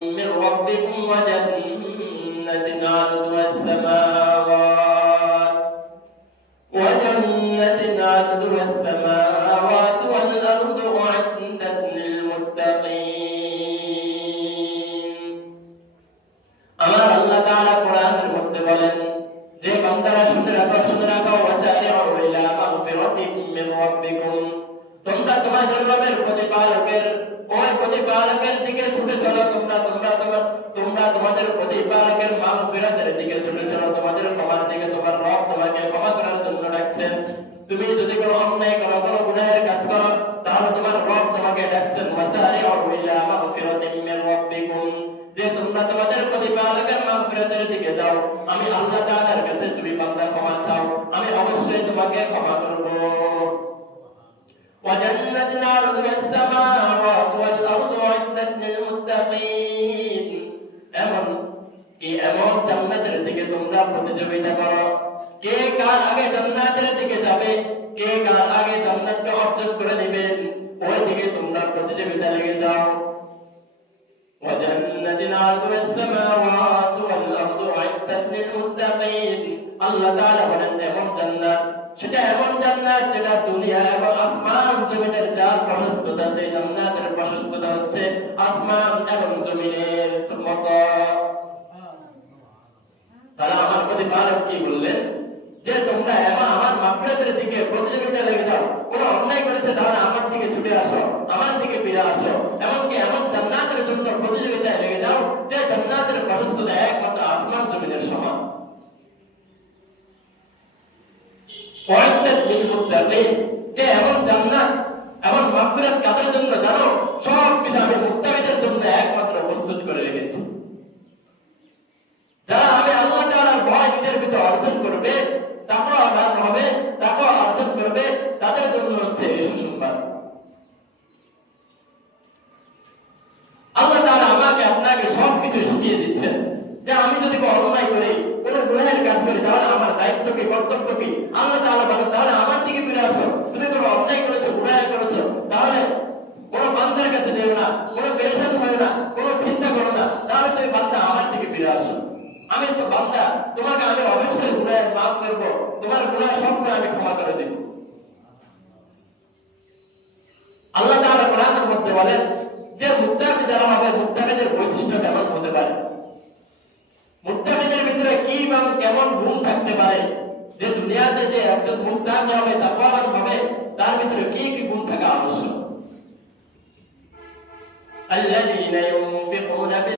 من ربكم وجنة عرضها السماوات والأرض أعدت للمتقين আমার আল্লাহ তাআলা কোরআনের মধ্যে বলেন যে বান্দারা শুনে রাখো ওয়াসারি'উ ইলা মাগফিরাতিন মিন রাব্বিকুম তোমরা তোমাদের রবের প্রতিপালকের ওই প্রতিপালকের দিকে ছুটে চলো তোমরা তোমাদের প্রতিপালকের মাগফিরাতের দিকে ছুটে চলো তোমাদের ক্ষমার দিকে তোমার রব তোমাকে ক্ষমা করার জন্য ডাকছেন তুমি যদি কোনো অন্যায় করো কোনো গুনাহের কাজ করো তাহলে তোমার রব তোমাকে ডাকছেন ওয়াসারি'উ ইলা মাগফিরাতিন মিন রাব্বিকুম যে তোমরা তোমাদের প্রতিপালকের মাগফিরাতের দিকে যাও আমি আল্লাহ তাআলার কাছে তুমি বান্দা ক্ষমা চাও আমি অবশ্যই তোমাকে ক্ষমা করব وجنة عرضها السماوات والأرض أعدت للمتقين এমন জান্নাতের দিকে তোমরা প্রতিযোগিতা করো কে কার আগে জান্নাতের দিকে যাবে কে কার আগে জান্নাতকে অর্জন করে নেবেন ওই দিকে তোমরা প্রতিযোগিতা লেগে যাও وجنة عرضها السماوات والأرض أعدت للمتقين আল্লাহ তাআলা বলেন এমন জান্নাত সেটা এমন জান্নাত যেটা দুনিয়া এবং আসমান জমিনের যার প্রশস্ততা আছে জান্নাতের প্রশস্ততা হচ্ছে আসমান এবং জমিনের মতো তারা আমার প্রতিপালক কি বললেন যে তোমরা আমার মাগফিরাতের দিকে প্রতিযোগিতা লেগে যাও কোন অন্যায় করেছে তাহলে আমার দিকে ছুটে আসো আমার দিকে ফিরে আসো এমনকি এমন জান্নাতের জন্য প্রতিযোগিতায় লেগে যাও যে জান্নাতের প্রশস্ততা একমাত্র আসমান জমিনের সমান যে এমন জান্নাত এমন মাগফিরাত কাদের জন্য জানো সব কিছু আমি মুত্তাকিদের জন্য একমাত্র প্রস্তুত করে রেখেছি যারা আমি আল্লাহ তাআলার ভয় নিজের ভিতরে অর্জন করবে তাকওয়াবান হবে তাকওয়া অর্জন করবে তাদের জন্য হচ্ছে এই সুসংবাদ আল্লাহ তাআলা আমাকে আপনাকে সবকিছু শিখিয়ে দিচ্ছেন যে আমি যদি কোনো অন্যায় করি কোনো গুনাহের কাজ করি তাহলে আমার দায়িত্ব কি কর্তব্য কি আল্লাহ তাআলা বলেন তাহলে আমার দিকে ফিরে আসো তুমি কোনো অন্যায় করেছো গুনাহ করেছো তাহলে কোনো বান্দার কাছে যেও না কোনো পেরেশান হয়ো না কোনো চিন্তা করো না তাহলে তুমি বান্দা আমার দিকে ফিরে আসো আমি তো বান্দা তোমাকে আমি অবশ্যই গুনাহের মাফ করব তোমার গুনাহ সবগুলো আমি ক্ষমা করে দেব আল্লাহ তাআলা কোরআনের মধ্যে বলেন যে মুত্তাকি যারা হবে মুত্তাকিদের বৈশিষ্ট্য কেমন হতে পারে মুত্তাকিদের ভিতরে কি বা কেমন গুণ থাকতে পারে যে দুনিয়াতে যে একজন মুত্তাকি হবে তাকওয়াবান হবে তার ভিতরে কি কি গুণ থাকা আবশ্যক আল্লাযীনা ইউনফিকুনা